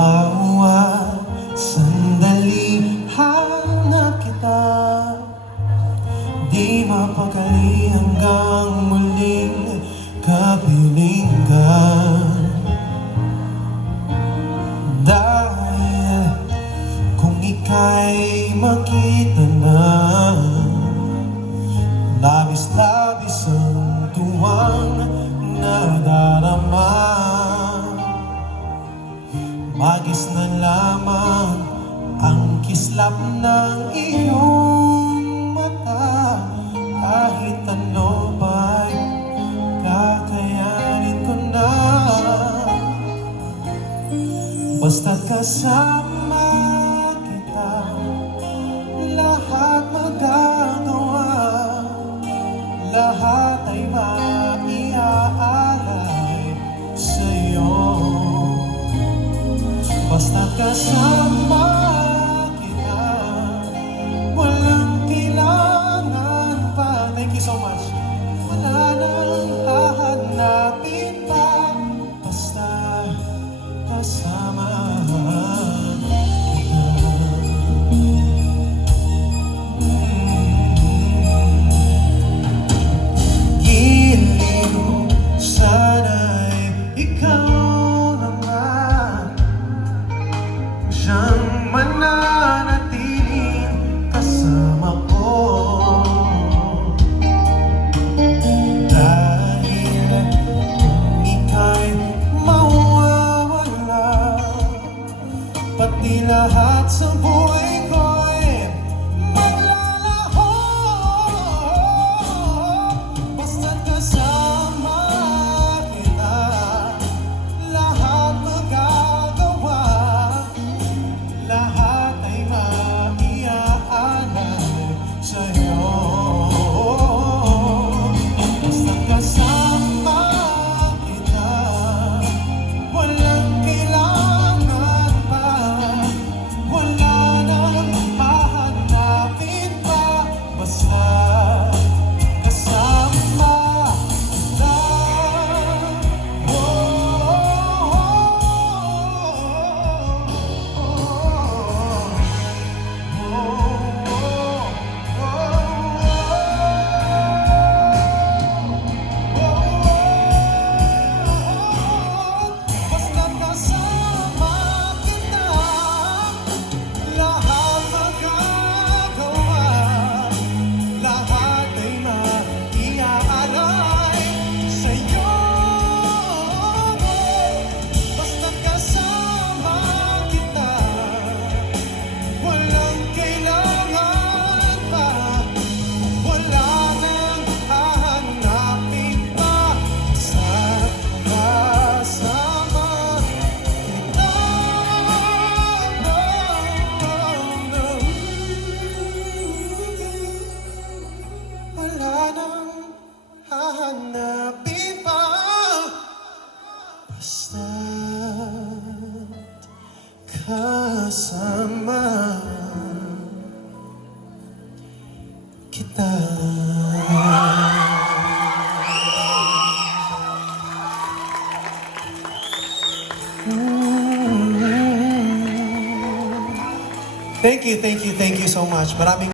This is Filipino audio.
awa, sandali hanap kita. Di mapakali hanggang muling kapiling ka. Dahil kung ika'y makita na, labis-labis ang tuwang nadarama. Magis na lamang ang kislap ng iyong mata. Kahit ano ba'y kakayanin ko na, basta't kasama kita, lahat magagawa, lahat ay maiaalay sa'yo. Basta't kasama kita, walang kailangan pa. Thank you so much. Wala nang hahanapin pa, basta kasama kita. Giliw, sana'y ikaw naman siyang mananatiling kasama ko. Dahil kung ika'y mawawala, pati lahat sa buhay ko'y maglalaho. Basta't kasama kita, lahat magagawa, lahat ay maiaalay sa'yo. Basta't kasama kita, walang kailangan pa, wala nang hahanapin pa, basta kasama kita. Basta't kasama kita, lahat magagawa, lahat ay maiaalay sa'yo. Basta't kasama kita, walang kailangan pa, wala nang hahanapin pa, basta't kasama kita. Wala nang hahanapin pa, basta't kasama kita. Thank you so much. Maraming